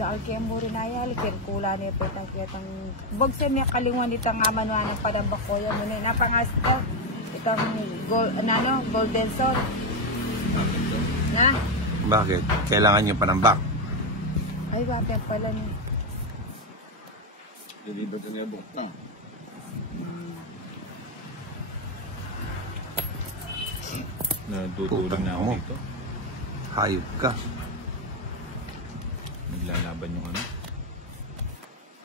Dahil kaya mo rin ayali, kula niya po itang bog sa niya kalingwan itang amanuan ng padambak ko yan. Napangas ito, itang golden sword. Na? Bakit? Kailangan nyo panambak? Ay, bakit pala niya? Deliver ka niya buk na. Natutulang na ako dito. Hayop ka. Naglalaban yung ano.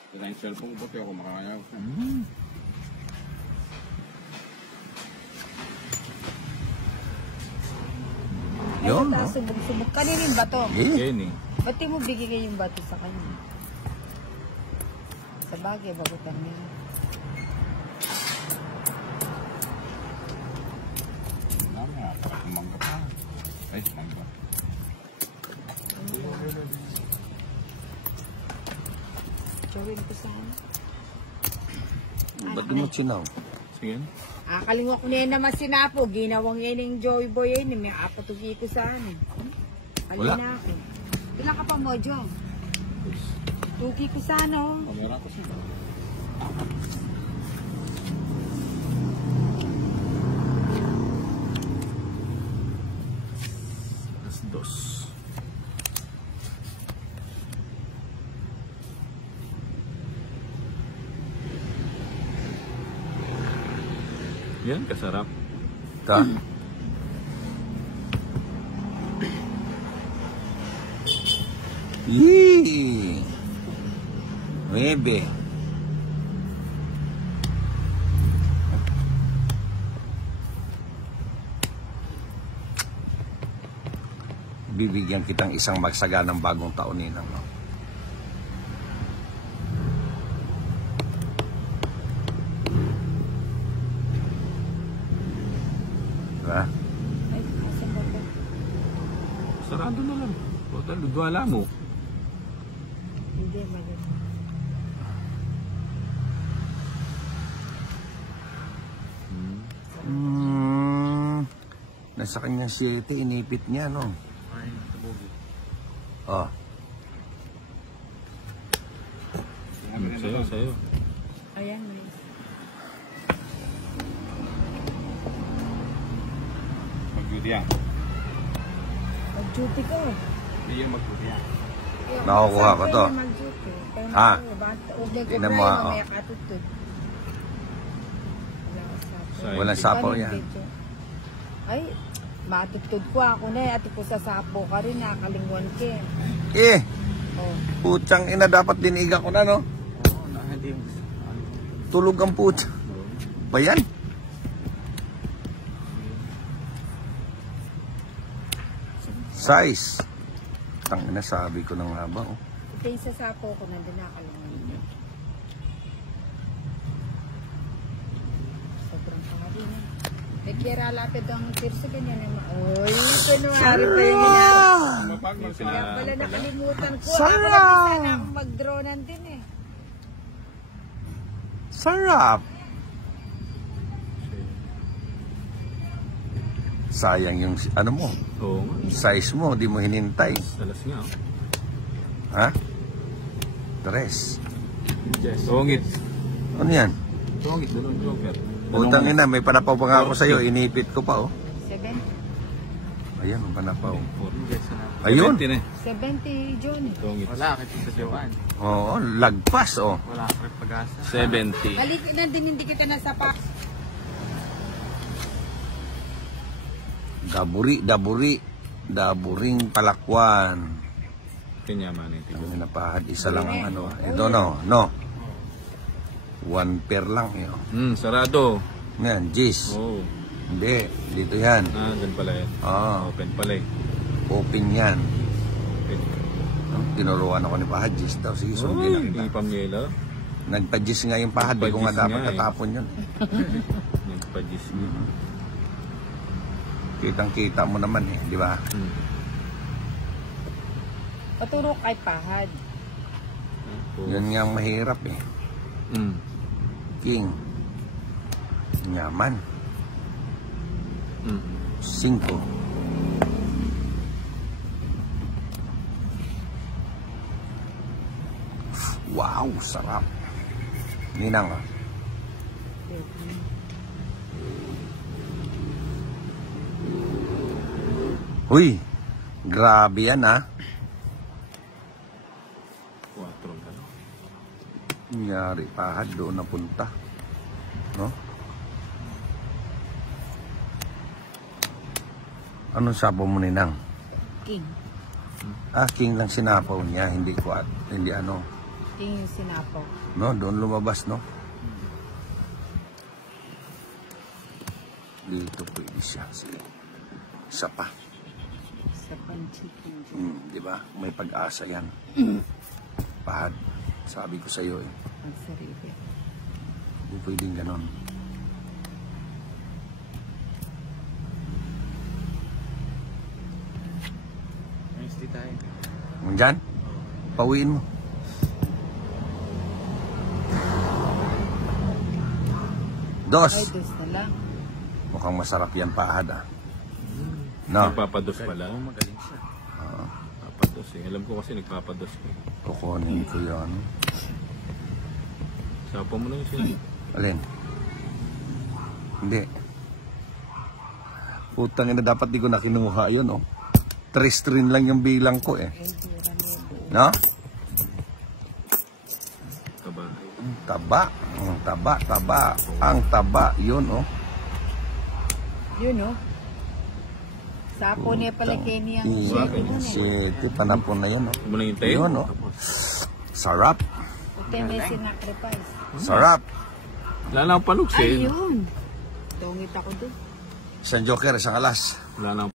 Ito na yung cellphone ko, kaya ako makakayaw. Yun, no? Subok-subok. Kanina yung bato. Yan eh. Ba't di mo bigay yung bato sa kanya? Sa bagay, bagutan niya. Mamaya, para kumangga pa. Ay, mangga. Gawin ko sana. Ba't di mo chinaw? Sige. Kalingwa ko niya naman sinapo. Ginawang yan yung Joy Boy yun. May apatugi ko sana. Wala. Na ako. Ilang ka pa mo, Jo? Tugi ko sana. Kamera ko siya. Dos. Yan, kasarap. Ka? Yee! 9. Bibigyan kitang isang magsaganang bagong taon ninang, no? Diba? Ay, asan ba ito? Sarado na lang. Total, wala mo. Hindi, mali. Nasa kanyang 7, inipit niya, no? Ay, tabugi. Oh. Sa'yo, sa'yo. Ayan, nice. Mag-duty yan. Mag-duty ko. Hindi yan mag-duty yan. Nakukuha ko to. Ha? Tingnan mo, oh. Walang sapo yan. Ay, matutod ko ako na at po sa sapo ka rin, nakalingwan ka. Oh. Putsang ina, dapat diniga ko na, no? Oo, hindi. Tulog ang putsa. Ba yan? Size. Tangina, sabi ko ng haba, oh. Ito yung sa sapo ko, nandun nakalingwan. Sobrang pangari na. May kira lapid ang tirso ganyan naman. Uy, pinungarin pa yung hinari. Kaya pala nakalimutan ko. Sarap! Ako sana akong mag-dronan din eh. Sarap! Sayang yung, ano mo, Oo nga. size mo, di mo hinintay. Salas nga. Ha? Tres. Yes. Tungit. Ano yan? Tungit, dalawang joker. Putang ina, may panapaw pa nga ako sa'yo, inipit ko pa, oh. 7? Ayan, may panapaw. Yes, Ayun. 70, John. Tungit. Wala, kita sa Joan. Oo, lagpas, oh. Wala ka rin pag-asa. 70. Halika na din, hindi kita nasapak. Daburing palakwan. Kanyaman ito. Ang napahad, isa lang ang ano. Ito, no. 1 pair lang, yun. Sarado. Yan, G's. Oo. Hindi, dito yan. Ganun pala yan. Oo, Open pala eh. open yan. Open. Tinuruan ako ni Pahad, G's daw. Sige, sundin na Hindi kita. pamyela. Nagpa-G's nga yung Pahad, di ko nga Nagpa-G's dapat nga eh. tatapon yun. Nagpa-gis. Kitang-kita mo naman eh, di ba? Paturo kay Pahad. Yun nga ang mahirap eh. King. Nyaman. 5. Wow, sarap. Ninang ah. Uy, grabe yan ah. 4 ka, no? Nangyari, pahad doon napunta. No? Anong sapo mo, Ninang? King. Ah, king lang sinapaw niya, hindi kuat, hindi ano. King yung sinapaw. No, doon lumabas, no? Dito pwede siya. Sige. Isa pa. Sa pan-chicken. Di ba? May pag-asa yan. Pahad. Sabi ko sa'yo eh. Ang sarili. Hindi pwedeng ganon. Ayos di tayo. Nandyan? Pauwiin mo. Dos. Ay, dos na lang. Mukhang masarap yan pahad ah. No? Nagpapados pala. Oo, magaling siya. Nagpapados eh. Alam ko kasi nagpapados ko. Kukunin ko yan. Sapa mo na yung sila. Alin? Hindi. Putang ina, dapat di ko na kinuha yun oh. 3 string lang yung bilang ko eh. Ay, di ramedo. No? Kabahay. Taba. Taba. Ang taba. Yun oh. Yun, oh. Sapo niya pala Kenny ang City. Panapon na yun oh. Mo na hintayin? Yun oh. Sarap. Ute may sinacrifice. Sarap. Wala na akong palugsin. Ayun. Tungit ako doon. Isang joker, isang alas. Wala na